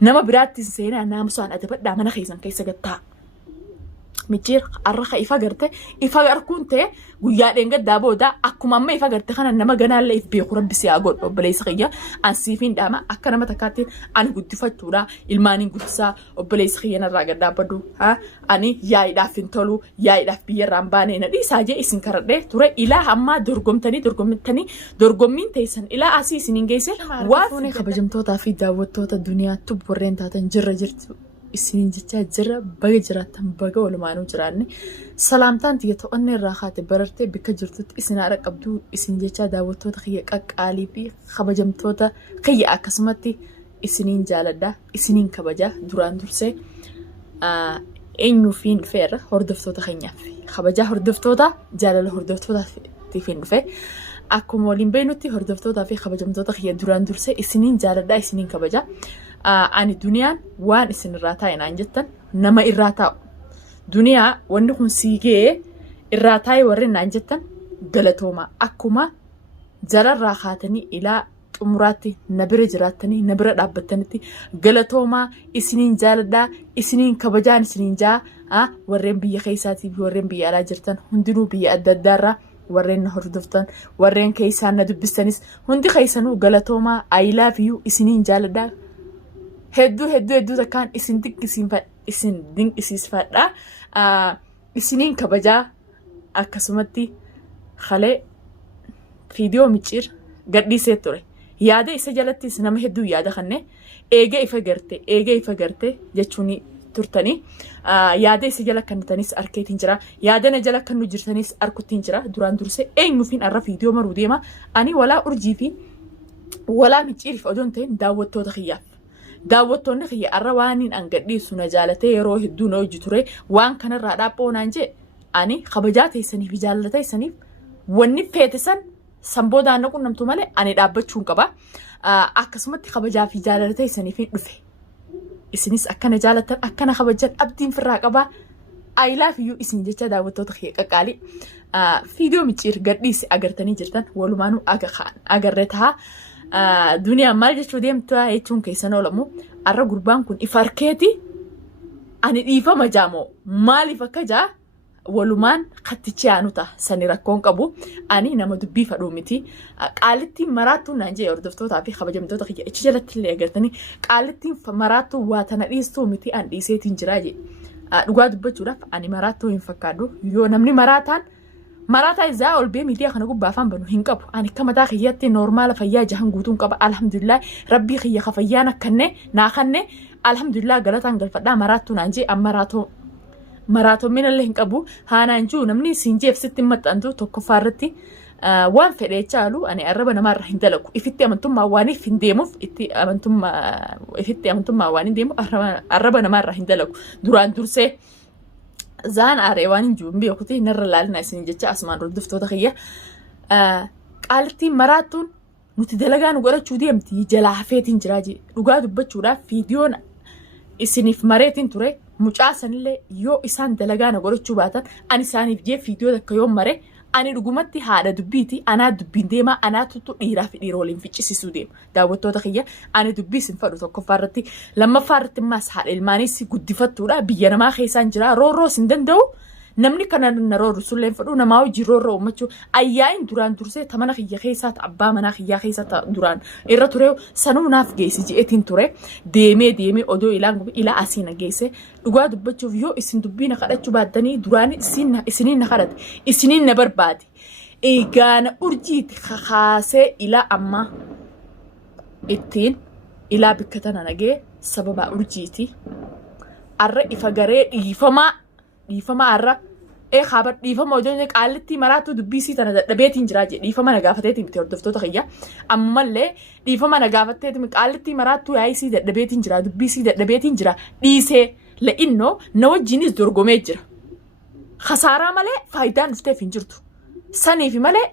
nama biraattiin seenaa naamusaan adabadhaa mana keessan keessa gattaa. Mijir arraqa ifa garte ifa arkuun ta'e guyyaa dheengaddaa booda akkuma amma ifa garte kana nama ganaallee if beeku rabbi si haa godhu obboleessa kiyya ansiifiin dhaama akka nama takkaattiin ani guddifachuudha ilmaaniin guddisaa obboleessa kiyya narraa gaddaa badu ani yaa'iidhaaf hin tolu yaa'iidhaaf biyyarraan baanee na dhiisaa jee isin karadhee ture ilaa ammaa dorgommiin teessan ilaa asii isin hin geesse waan kabajamtootaa fi daawwattoota duniyaatti warreen taatan jirtu. Isinin jecha jira baga jiraatan baga walumaanuu jiraanne salaamtaan tiyya to'anne irraa kaate bararte bika jirtutti isin haadha qabdu isin jecha daawwattoota kiyya qaqqaalii fi kabajamtoota kiyya akkasumatti isiniin jaaladha isiniin kabaja duraan dursee eenyuufiin dhufeerra hordoftoota keenyaaf kabajaa hordoftoota jaalala hordoftootaatiif hin dhufe akkuma waliin beeknutti hordoftootaa fi kabajamtoota kiyya duraan dursee isiniin jaaladha isiniin kabaja. Ani duniyaan waan isin irraa taa'e naan jettan nama irraa taa'u. Duniyaa wanni kun siigee irraa taa'e warreen naan jettan galatoomaa. Akkuma jalarraa kaatanii ilaa xumuraatti na bira jiraattanii na bira dhaabbattanitti galatoomaa isiniin jaaladhaa isiniin kabajaan isiniin jaa warreen biyya keessaatii fi warreen biyya alaa jirtan hundinuu biyya adda addaarraa warreen na hordoftan warreen keessaan na dubbistanis hundi keessanuu galatoomaa I love you isiniin jaaladhaa. Hedduu takkaan isin dinqisiifadha. Isiniin kabajaa akkasumatti halee fiidiyoo micciir gadhiisee ture. Yaada isa jalattis nama hedduu yaada kanne eega ifa garte jechuun turtanii yaada isa jala kannatanis arkeetiin jira. Yaada na jala kan nu jirtanis arkuttiin jira. Duraan dursee eenyuufiin arra fiidiyoo maruu deema. Ani walaa urjii fi walaa micciiriif odoon ta'in daawwattoota kiyyaaf. Daawwattoonni kiyya arra waaniin an gadhiisu na jaalatee yeroo hedduu na hojii ture waan kanarraa dhaaphoo naan jee ani kabajaa teessaniif jaalala teessaniif wanni feetesan sanboodaan na qunnamtu malee ani dhaabbachuun qaba. Akkasumatti kabajaa fi jaalala teessaniif hin dhufe. Isinis akkana jaalatan akkana kabajan abdiin firraa qaba. I love you isin jecha daawwattoota kiyya qaqqaalii. Fiidiyoo micciir gadhiise agartanii jirtan walumaanuu agarree tahaa. Duniyaan maal jechuu deemtaa jechuun keessan oolamu arra gurbaan kun ifa arkeeti ani dhiifama jaamoo maaliif akka jaa walumaan kattichi aanu ta'a sani rakkoon qabu ani nama dubbii fadhuu miti qaalittiin maraattuu naan jee hordoftootaa fi kabajamtoota kiyya ichi jalatti illee agartanii qaalittiin maraattuu waa tana dhiistuu miti an dhiiseetiin jiraa jee dhugaa dubbachuudhaaf ani maraattuu hin fakkaadhu yoo namni maraataa isaa ol bee miidiyaa kana gubbaa afaan banu hin qabu. Ani akka mataa kiyyatti normaala fayyaa jahan guutuun qaba. Alhamdulillah rabbii kiyya ka fayyaan akkanne naa kanne alhamdulillah galataan galfadhaa maraattuu naan jee maraatoo minallee hin qabu. Haanaan jiru namni siin jeef sitti maxxantu tokkoffaa irratti waan fedhee caalu ani arraba namaarra hin dalagu. Ifitti amantummaa waaniif hin deemuuf ifitti amantummaa waan hin deemuuf arraba namaarra hin dalagu. Duraan dursee zaan aaree waan hin jiru beekuti narra laalina isin jecha asumaan hordoftoota kiyya qaalittiin maraattuun nuti dalagaa nu godhachuu deemti jalaa hafeetiin jiraa jee dhugaa dubbachuudhaaf fiidiyoon isiniif mareetiin ture mucaa sanillee yoo isaan dalagaa na godhachuu baatan ani isaaniif jee fiidiyoo takka yoo mare ani dhugumatti haadha dubbiiti anaa dubbiin deema anaa tuttu dhiiraa fi dhiira waliin ficcisiisuu deema daawwattoota kiyya ani dubbii isin fadhu tokkoffaa irratti lammaffaa irratti immaas haadha ilmaaniis guddifattuudha biyya namaa keessaan jira roorroo sin danda'u namni kana na roorru sulleen fadhu namaa hojii roorroo ummachuu ayyaa'in duraan dursee tamana kiyya keessaa abbaa manaa kiyyaa keessaa duraan irra ture sanuu naaf geessi je'etiin ture deemee odoo ilaa asii na geesse dhugaa dubbachuuf yoo isin dubbii na kadhachuu baattanii duraan isiniin na kadhate isiniin na barbaade eegaana urjiiti kakaasee ilaa amma ittiin ilaa bikka tana nagee sababa urjiiti arra ifa garee dhiifama arra khaabar dhiifama hojii qaalitti maraatu dubbiisii tana dadhabeetiin jiraa jee dhiifama na gaafateetiin miti hordoftoota kiyya ammallee dhiifama na gaafateetiin qaalitti maraatu yaayisii dadhabeetiin jira dubbiisii dadhabeetiin jira dhiisee la'innoo na wajjinis dorgomee jira khasaaraa malee faayidaan dhufteef hin jirtu saniif malee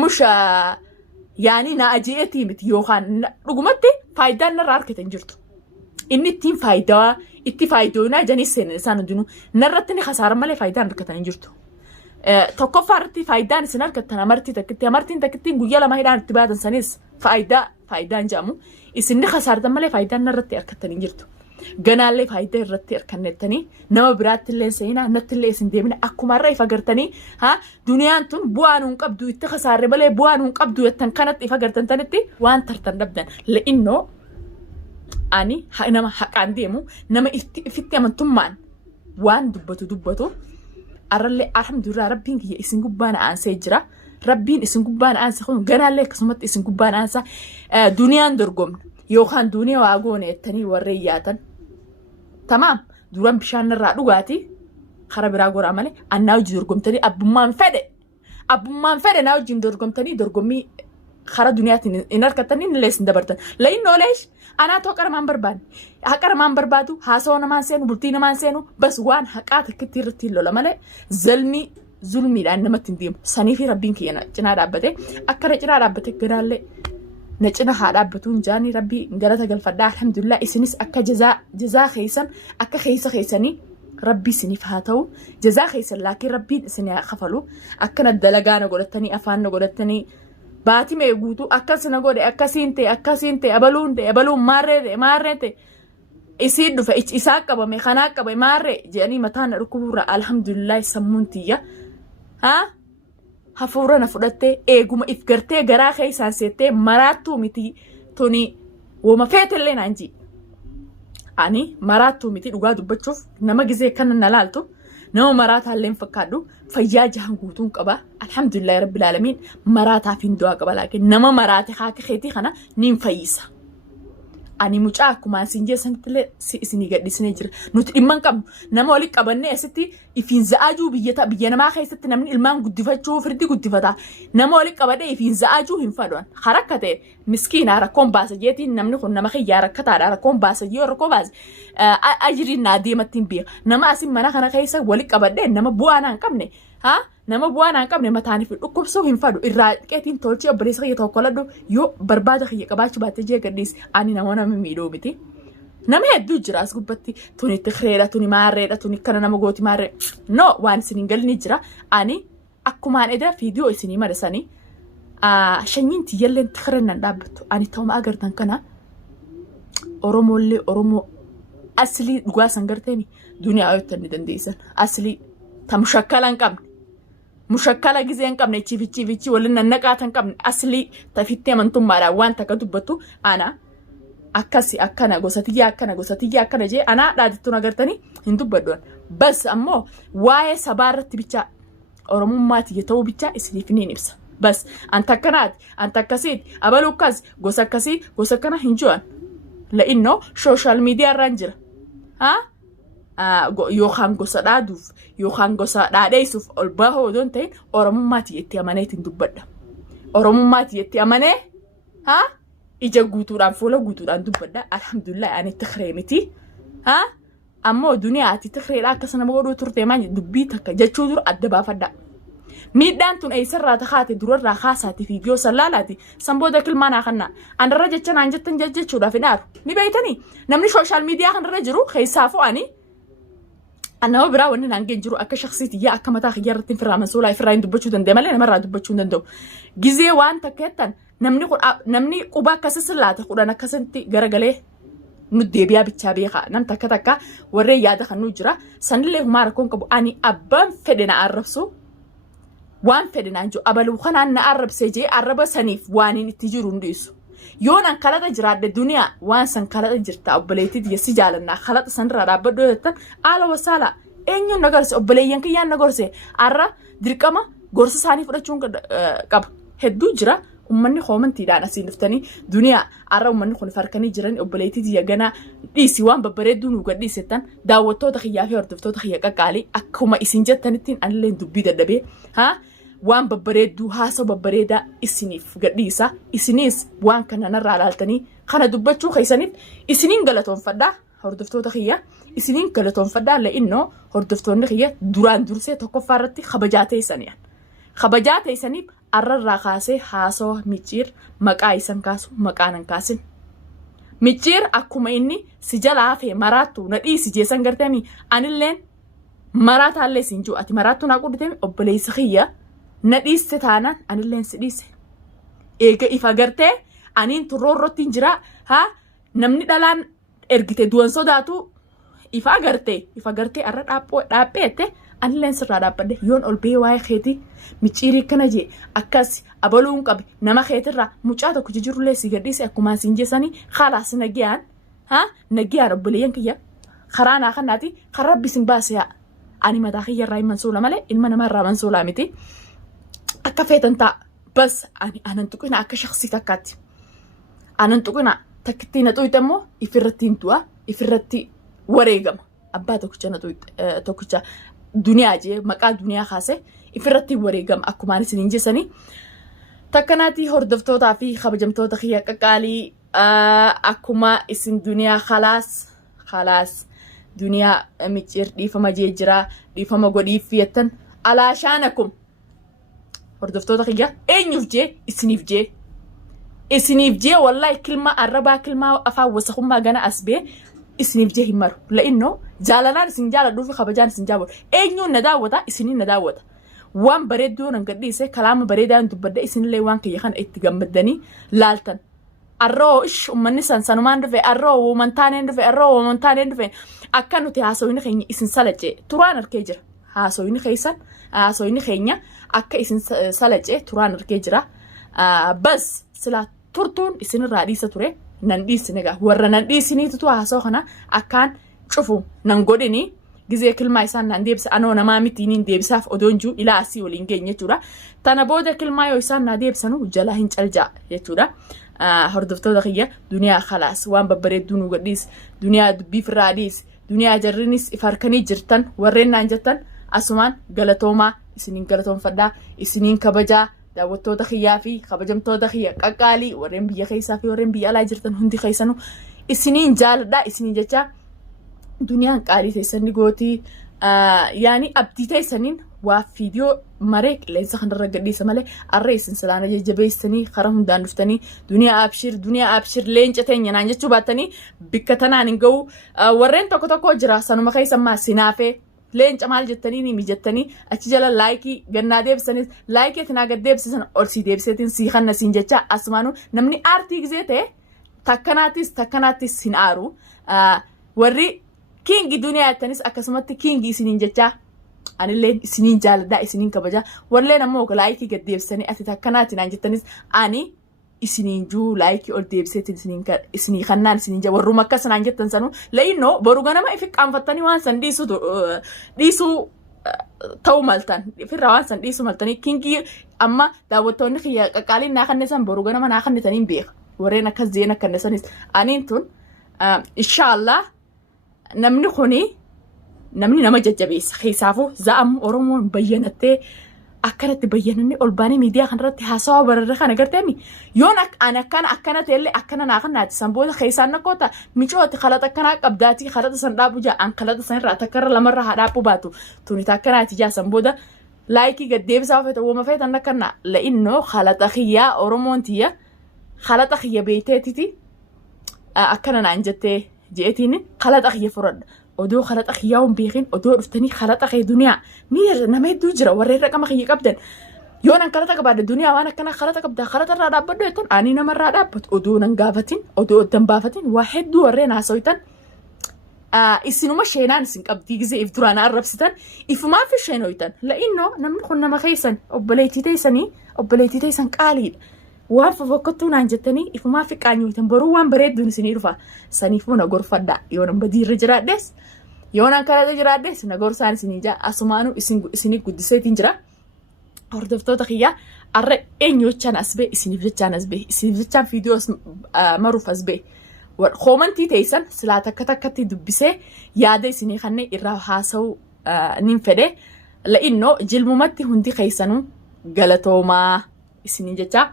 musha yaani na ajeetii miti yookaan dhugumatti faayidaan narraa harkate hin jirtu inni ittiin faayidaa itti faayidoonaa janis seenan isaan hundinuu narratti ni khasaara malee faayidaan harkatan hin jirtu. Tokkoffaa irratti faayidaan isin harkatan amartiin takkittiin guyyaa lama hidhaan itti baatan sanis faayidaan jedhamu isin khasaartan malee faayidaan irratti harkattanii jirtu. Ganaallee faayidaa irratti harkannettanii nama biraatti illee seenaa natti illee isin deemina akkuma irra ifa gartanii duniyaan tun bu'aan hin qabdu itti khasaarre malee bu'aan hin qabdu jettan kanatti ifa gartantanitti waan tartan dhabdan le'innoo ani nama haqaan deemu nama ifitti amantummaan waan dubbatu arrallee alhamdulillah rabbiin kiyya isin gubbaan aansee jira. Rabbiin isin gubbaan aansa kun ganaallee akkasumatti isin gubbaan aansa duniyaan dorgomna yookaan duniyaa waa goone jettanii warreen yaatan. Tamaam duran bishaan irraa dhugaati kara biraa goraa malee annaa hojii dorgomtanii abbummaan fedhe naa hojiin dorgommii kara duniyaatiin hin harkattanii illee isin dabartan. Le'innoo leesh anaa too qaramaan barbaanne haqa namaan barbaadu haasawaa namaan seenu bultii namaan seenu bas waan haqaa takkitti irratti lola malee zulmiidhaan namatti hin deemu. Saniifi rabbiin kiyya cinaa dhaabbate akkana cinaa dhaabbate gadaallee na cina haa dhaabbatuun jaanii rabbii galata galfadhaa alhamdulillah isinis akka jazaa keessan akka keessanii rabbii isiniif haa ta'u jazaa keessan laakiin rabbiin isin haa kafalu akkana dalagaa na godhattanii afaan na godhattanii baatimee guutuu akkasina godhe akkasiin ta'e abaluun maarree ta'e isiin dhufe isaa qabame kanaa qabe maarree jedhanii mataan na dhukkuburra alhamdulillah sammuun tiyya hafuura na fudhattee eeguma if gartee garaa keessaan seettee maraattuu miti tuni woma feetellee naan ji ani maraattuu miti dhugaa dubbachuuf nama gizee kana na laaltu nama maraataallee fakkaadhu fayyaa jahan guutuun qaba alhamdulillah rabbil alamin maraataaf hin du'aa qaba laakiin nama maraate haaka keetii kana niin fayyisa. Ani mucaa akkuma isin jeessanitti isinii gadhiisnee jira. Nuti dhimma hin qabnu nama waliin qabannee asitti ifiin za'aajuu biyya namaa keessatti namni ilmaan guddifachuu firdi guddifata. Nama waliin qabadhee ifiin za'aajuu hin fadhuan. Harakka ta'e miskiina rakkoon baasa jeetiin namni kun nama kiyyaa rakkataadha rakkoon baasa yoo rakkoo baase ajiriin naa deematti hin beeka. Nama asin mana kana keessa waliin qabadhee nama bu'aa naa hin qabne nama bu'aa naa hin qabne mataaniif dhukkubsuu hin fadhu irraa qeetiin tolchee obboleessa kiyya tokko ladhu yoo barbaada kiyya qabaachuu baattee jee gadhiisi ani nama miidhuu miti. Nama hedduu jira as gubbatti tuni tikreedha tuni maarreedha tuni kana nama gooti maarree no waan isin hin galni jira ani akkumaan eda viidiyoo isinii madasanii shanyiin tiyyalleen tikreennan dhaabbattu ani ta'uma agartan kana Oromoollee Oromoo aslii dhugaa san garteeni duniyaa ayoottan ni dandeessan aslii ta mushakkala hin qabne mushakkala gizee hin qabne chiifichi waliin nannaqaata hin qabne aslii tafittee amantummaadhaan waan takka dubbattu ana akkana gosatiyyaa akkana jee anaa dhaadittuun agartanii hin dubbaddoon bas ammoo waa'ee sabaa irratti bichaa Oromummaati ta'uu bichaa isiniif niin ibsa bas anta akkasiiti abaluu akkas gosa akkasii gosa akkana hin jiran la'innoo sooshaal miidiyaa irraan jira yookaan gosa dhaaduuf yookaan gosa dhaadheessuuf ol bahoo odoon ta'in Oromummaati jettee amaneetiin dubbadha Oromummaati jettee amanee ija guutuudhaan fuula guutuudhaan dubbadha alhamdulillah ani tikree miti ammoo duniyaati tikreedha akkasana godhuu turte maan dubbii takka jechuu dur adda baafadha miidhaan tun eessarraa taate durarraa kaasaati viidiyoo sallaalaati sanbooda kilmaanaa kanna andarra jechanaan jettan jechuudhaaf hin aaru ni beeytanii namni sooshaal miidiyaa kanarra jiru keessaafu ani annama biraa wanni naan geen jiru akka shakhsiitiyyaa akka mataa kiyyaa irratti firraa mansuulaa firraa hin dubbachuu danda'e malee namarraa dubbachuu hin danda'u gizee waan takka jettan namni quba akkasii laata kudhan akkasitti garagalee nu deebiyaa bichaa beekaa nam takka warreen yaada kan nu jira sanillee humaa rakkoon qabu ani abbaan fedhe na arrabsu waan fedhe naan jiru abaluu kanaan na arrabsee jee arraba saniif waaniin itti jiru hin dhiisu yoon an kalaqa jiraadde duniyaa waan san kalaqa jirta obboleettii yessi jaalannaa kalaqa sanirraa dhaabbadhoo jettan haala wasaala eenyuun na gorse obboleeyyan kiyyaan na gorse arra dirqama gorsa isaanii fudhachuun qaba hedduu jira ummanni koomantiidhaan asiin dhuftanii duniyaa arra ummanni kun farkanii jiran obboleettii yaganaa dhiisi waan babbareedduu nu gadhiisettan daawwattoota kiyyaa fi hordoftoota kiyya qaqqaalii akkuma isin jettanittiin anillee dubbii dadhabee waan babbareedduu haasoo babbareedaa isiniif gadhiisa isinis waan kana narraa ilaaltanii kana dubbachuu keessaniif isiniin galatoonfadhaa hordoftoota kiyya isiniin galatoonfadhaa le'innoo hordoftoonni kiyya duraan dursee tokkoffaa irratti kabajaa teessaniif arrarraa kaasee haasoo micciir maqaa isan kaasu maqaan hin kaasin micciir akkuma inni si jalaa fee maraattu na dhiisi jeesan garteemi anilleen maraataallee siin jiru ati maraattu naa qudhiteemi obboleessa kiyya na dhiiste taanaan anilleen si dhiise eega ifa gartee aniin turroorrotti hin jira haa namni dhalaan ergite du'an sodaatu ifa agartee arra dhaabbeette anilleen sirraa dhaabbadde yoon ol bee waa'ee keetii micciirii kana jee akkas abaluun qabe nama keetirraa mucaa tokko jirullee si gadhiise akkuma siin jeessanii khalaas nagiyaan obboleeyyan kiyya karaa naa kannaati kan rabbi sin baase yaa ani mataa kiyyarraa hin mansuula malee ilma namaarraa mansuulaa miti akka feetan ta'a bas ani anan tuqina akka shakhsii takkaatti anan tuqina takkittii na xuyxe immoo ifirratti hin tu'a ifirratti wareegama abbaa tokkicha duniyaa jee maqaa duniyaa kaase ifirratti wareegama akkuma isiniin jeessanii takkanaati hordoftootaa fi kabajamtoota kiyya qaqqaalii akkuma isin duniyaa khalaas duniyaa micciir dhiifama jee jira dhiifama godhiif fiyattan alaashaanakum hordoftoota kiyya eenyuuf jee isiniif jee wallahi kilma arrabaa kilmaa afaan wasaqummaa gana asbee isiniif jee himaru la'innoo jaalalaan isin jaaladhuu fi kabajaan isin jaabatu eenyuun na daawwata isiniin na daawwata waan bareedduu nan gadhiise kalaama bareedaan dubbadde isinillee waan kiyya kana itti gammaddanii laaltan arroo ummanni sanumaan dhufe arroo womantaaneen dhufe akka nuti haasoyni keenya isin salacee turaan arkee jira haasoyni keenya akka isin salacee turaan arkee jira bas silaa turtuun isinirraa dhiisa ture nan dhiisine gaa warra nan dhiisiniitu haasoo kana akkaan cufu nan godhini gizee kilmaa isaan nan deebisa anoo namaa mitiiniin deebisaaf odoon juu ilaa asii waliin geenye jechuudha tana booda kilmaa yoo isaan naa deebisanu jalaa hin caljaa jechuudha hordoftoota kiyya duniyaa khalaas waan babbareedduu nu gadhiis duniyaa dubbiif irraa dhiis duniyaa jarrinis if harkanii jirtan warreen naan jettan asumaan galatoomaa isiniin galatoonfadhaa isiniin kabajaa daawwattoota kiyyaa fi kabajamtoota kiyya qaqqaalii warreen biyya keessaa fi warreen biyya alaa jirtan hundi keessanuu isiniin jaaladhaa isiniin jecha duniyaan qaalii teessanii gootii yaani abdii teessaniin waa fiidiyoo maree qilleensa kanarra gadhiisa malee arra isin salaana jajjabeessanii karaa hundaan dhuftanii duniyaa abshir leenca teenya naan jechuu baattanii bikka tanaan hin ga'u warreen tokko jira sanuma keessa ammaa sinaafee leenca maal jettanii ni mijattanii achi jala laayikii gannaa deebisanis laayikii tinaa gad deebisisan ol sii deebiseetiin sii kanna siin jecha asumaanuu namni aartii gizee ta'e takkanaattis hin aaru warri kiingi duniyaa jettanis akkasumatti kiingi isiniin jecha anilleen isiniin jaaladhaa isiniin kabajaa warreen ammoo laayikii gad deebisanii ati takkanaati naan jettanis ani isiniin juu laayikii ol deebiseetiin isinii kannaan isiniin jaa warruma akkas naan jettan sanuu la'innoo boru ganama ifi qaanfattanii waan san dhiisuu ta'uu maltan ifirraa waan san dhiisuu maltanii kiingii amma daawwattoonni kiyya qaqqaaliin naa kannesan boru ganama naa kannetaniin beeka warreen akkas zeena kannesanis aniin tun inshaallah namni nama jajjabeessa keessaafuu za'am oromoon bayyanattee akkanatti bayyananni ol baanii miidiyaa kanarratti haasawaa bararra kana garteemi yoon akkana ta'ellee akkana naa kannaati san booda keessaan nakkoota micooti kalata akkanaa qabdaatii kalata san dhaabu ja'an kalata san irraa takkarra lamarra haa dhaabu baatu tunita akkanaati jaa san booda laayikii gad deebisaa feeta wooma feetan akkanaa la'innoo kalata kiyyaa oromoon tiyya kalata kiyya beeyteetiti akkana naan jettee jeetiin kalata kiyya furadha odoo khalaxa khiyyaawun beekin odoo dhuftanii khalaxa kee duniyaa ni nama hedduu jira warreen raqama khiyya qabdan yoon an khalaxa qabaadde duniyaa waan akkana khalaxa qabda khalaxa irraa dhaabbadhu jettan ani namarraa dhaabbatu odoo nan gaafatin odoo oddan baafatin waa hedduu warreen haasoytan isinuma sheenaan isin qabdii gizee if duraan arrabsitan ifumaaf sheenoytan la'innoo namni kun nama keessan obboleettii teessan qaaliidha waan fofokkottuu naan jettanii ifumaa fi qaanyootan boruu waan bareedduun isinii dhufa saniifuu na gorfadhaa yoon badiirra jiraadhes yoon an kalata jiraadhes na gorsaan isinii jaa asumaanuu isinii guddiseetiin jira hordoftoota kiyyaa arra eenyochaan as bee isiniif jechaan fiidiyoo maruuf as bee koomantii teessan silaa takkatti dubbisee yaada isinii kanneen irraa haasa'uu nin fedhe la'innoo jilmumatti hundi keessanuu galatoomaa isinii jechaa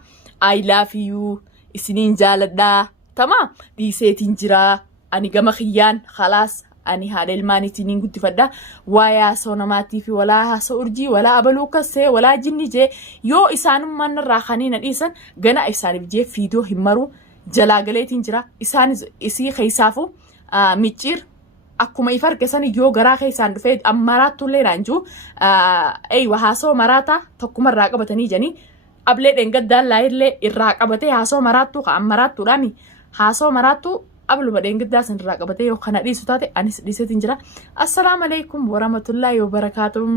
I love you isiniin jaaladhaa tamaa dhiiseetiin jiraa ani gama kiyyaan khalaas ani haadha ilmaaniitiin guddifadhaa waa'ee haasoo namaatii fi walaa haasoo urjii walaa abaluu kassee walaa jinni jee yoo isaanummaan irraa kaniina dhiisan gana isaaniif jee fiidiyoo hin maruu jalaa galeetiin jira isaanis isii keessaafu micciir akkuma if argesan yoo garaa keessaan dhufee maraatullee naan juu haasoo maraataa tokkumarraa qabatanii janii ablee dhengaddaan laayillee irraa qabatee haasoo maraattuu ka'an maraattuudhaami haasoo maraattuu abluma dhengiddaa san irraa qabatee yoo kana dhiisu taate anis dhiisetiin jira. Assalaamu alaikum warahmatullaahi wabarakaatuh.